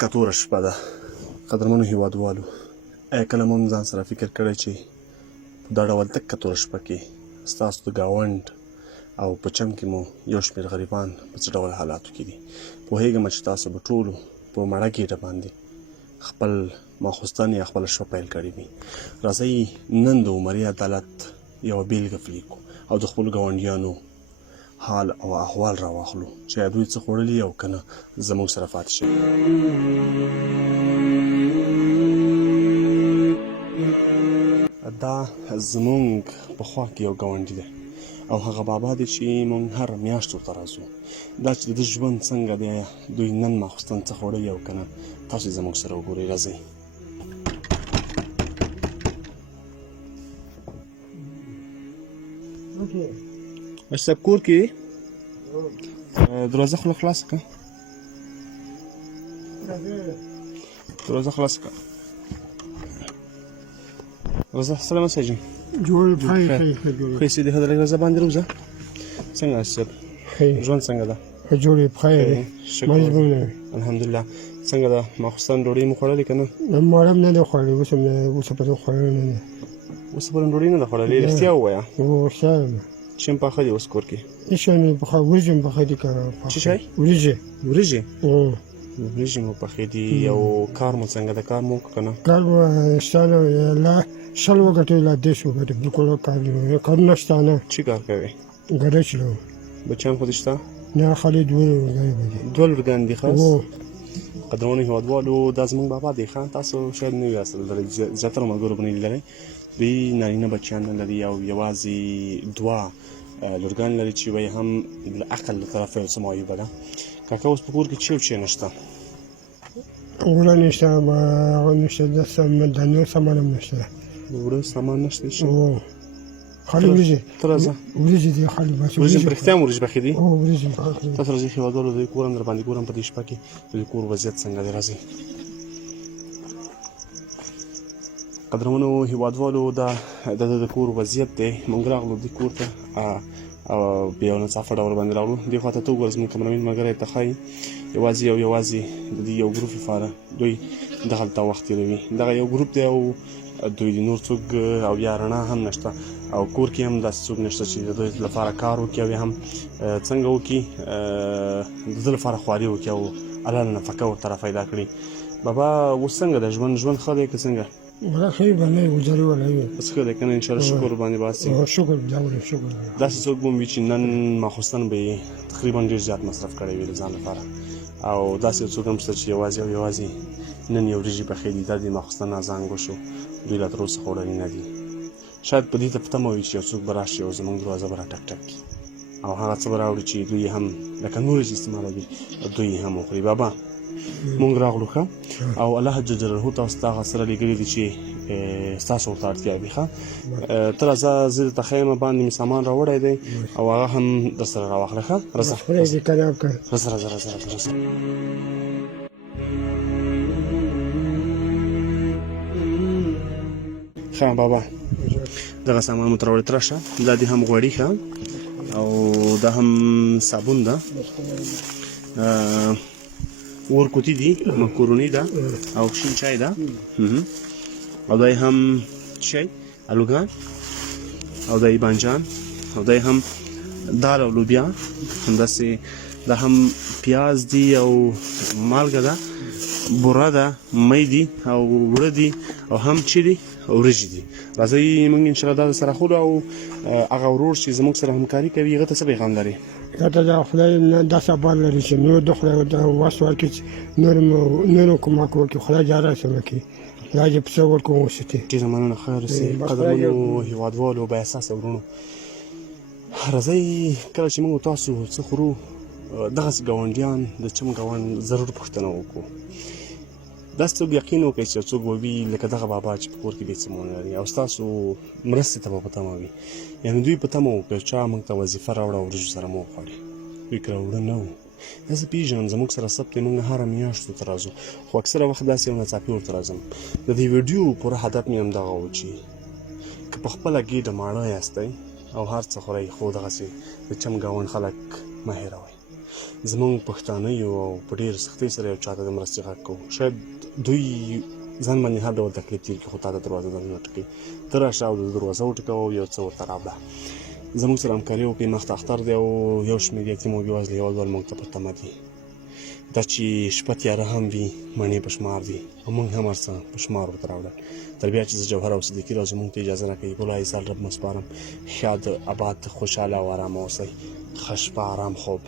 کتوره شپه ده. قدرمنو هېوادوالو، ایا کله مو ځان سره فکر کړی چې په دا ډول تکه توره شپه کې ستاسو د ګاونډ او په چم کې مو یو شمېر غریبان په څه ډول حالاتو کې دي؟ پوهېږم چې تاسو به ټولو په مړه ګېډه باندې خپل ماخوستن یا خپله شپه پیل کړې وي. راځئ نن د عمري عدالت یوه بېلګه پلي کړو او د خپلو ګاونډیانو حال او احوال راواخلو چې دوی څه خوړلي او که نه زموږ سره پاتې شوي. دا زموږ په خوا کې یو ګاونډي دی او هغه بابا دی چې موږ هر میاشت ورته راځو. دا چې د ده ژوند څنګه دی، دوی نن ماخوستن څه خوړلي او که نه، تاسو زموږ سره وګورئ. راځئ. بچ صاحب کور کې دروازه خوله خلاصه کړه. دروازه خلاصه کړه. رضا سلام مساجي جوړ پای خیسې د هدلې رضا باندې روزه څنګه است ژوند څنګه ده؟ جوړ پای مجبور الحمدلله. څنګه ده ماخوستن ډوډۍ مو خوړلې که نه؟ مالم نه ده خوړلې، اوس په خوړلې نه ده. اوس په ډوډۍ نه ده خوړلې؟ رښتیا ووایه. رښتیا ده. چیم پاخه دي اوس کور کې؟ هېڅ شی نه پخه، وریجې مې پخې دي که څه شی؟ وریجې وریجې مو پخې دي. او کار مو څنګه ده؟ کار مو وکړه که نه؟ کار مو شته نه، لا شل وګټې لا دېرش وګټې بالکل کارونه شته نه. چی کار کوې؟ ګډه چلوم. بچیان خو دې شته؟ نه خالي دوه لورګانې دي. دوه لورګانې دي خاص؟ قدرمنو هېوادوالو، دا زموږ بابا دی ښه. تاسو شاید نه یاست لیدلی، زیاتره ملګرو به نه لیدلی. دوی نارینه بچیان نه لري او یوازې دوه لورګان لري چې وایي هم له عقل له طرفه یو څه معیوبه ده. کاکا اوس په کور کې څه شی نشته؟ اوړه نشته، هغه نشته، د نور سامان هم نشته. اوړه سامان نشته؟ خالي وریجې. ته راځه. وریجې دي خالي بس. وریجې په رښتیا هم وریجې پخې دي؟ وریجې پخې دي. تاسو راځئ هېوادوالو، د دې کور هم در باندې ګورم په دې شپه کې د دې کور وضعیت څنګه دی. راځئ. قدرمنو هېوادوالو، دا د کور وضعیت دی. موږ راغلو دې کور ته او په یو ناڅاپه ډول باندې راغلو. دې خوا ته ته وګوره، زموږ کمرمین ملګری ته ښایي یوازې د دې یو ګروپ لپاره دوی دغلته وخت تېروي. دغه یو ګروپ دی او دوی د نور څوک او یا رڼا هم نشته او کور کې هم داسې څوک نشته چې د دوی لپاره کار وکړي او یا هم څنګه وکړي د ده لپاره خواري وکړي او الله نفقه ورته راپیدا کړي. بابا اوس څنګه ده ژوند ښه دی که څنګه؟ ولا ښه باندې ګزاري ولا وي بس ښه دی که نه؟ انشاءالله شکر باندې باسي. شکر دا شکر. داسې څوک به وي چې نن ماخوستن به یې تقریبا ډېر زیات مصرف کړی وي د ځان لپاره، او داسې څوک هم شته چې یوازې نن یې وریجې پخې دي، دا د ماخوستن اذان وشو، دوی لا تر اوسه خوړلي نه دي. شاید په دې ته په تمه وي چې یو څوک به راشي او زموږ دروازه به را ټک ټک کړي او هغه څه به راوړي چې دوی هم لکه نورې چې استعمالوي دوی هم وخوري. بابا مونږ راغلو ښه، او الله جل جلاله تاسو ته هغه سره لېږلي دي چې ستاسو ورته اړتیا وي ښه. ته راځه، زه درته ښیم باندې مې سامان راوړی دی او هغه هم در سره راواخله ښه. راځه راځه. ښه بابا، دغه سامان مو ته راوړی، ته راشه. دا دې هم غوړي ښه، او دا هم صابون ده، ورکوټي دي، مکروني ده او شین چای ده، او دا هم چای الوګان، او دا بانجان، او دا هم دال او لوبیا، همداسې دا هم پیاز دي او مالګه ده، بوره ده، می دي او وړه دي او هم چي دي او وریجې دي. راځئ موږ انشاءالله دا سره خورو او هغه ورور چې زموږ سره همکاري کوي هغه ته څه پیغام لري؟ هغه د خدای داسې بار لري چې نور د خدای وس ورکړي، نور کومک وکړي، خدای جاره سمه کړي، خدای دې په څه ورکړو وساتي. ډېره مننه. خیر اوسئ قدرمنو هېوادوالو، بااحساسه وروڼو. راځئ کله چې موږ تاسو څه خورو دغسې ګاونډیان د چم ګاونډ ضرور پوښتنه وکړو. داسې څوک یقین وکړئ چې څوک به وي لکه دغه بابا چې په کور کې بېڅه مو نه لري او ستاسو مرستې ته به په تمه وي، یعنې دوی په تمه وو که چا موږ ته وظیفه راوړه وریجو سره مو وخوړې، دوی که راوړه نه وو. دا زه پېژنم، زموږ سره ثبت دی، موږ هره میاشت ورته راځو، خو اکثره وخت داسې یو ناڅاپي ورته راځم. د دې ویډیو پوره هدف مې همدغه و چې که په خپله ګېډه ماړه یاستئ او هر څه خورئ، خو دغسې د چم ګاونډ خلک مه هېروئ. زمونږ پښتانه یو او په ډېر سختۍ سره یو چاته د مرستې غږ کوو. شاید دوی ځان باندې هر ډول تکلیف تېر کړي خو تا ته دروازه در نه ټکوي. ته راشه او د دروازه وټکوه او یو څه ورته راوړه. زموږ سره همکاري وکړئ. مخته اختر دی او یو شمېر یتیم او بېوزله هېوادوال موږ ته په تمه دي. دا چې شپه تیاره هم وي مڼې په شمار دي او موږ هم هر څه په شمار ورته راوړل. تر بیا چې زه جوهر او صدیقي راځو موږ ته اجازه راکوي. ګل ایسال رب مو سپارم. ښاد اباد خوشحاله او ارامه اوسئ. ښه شپه ارام خوب.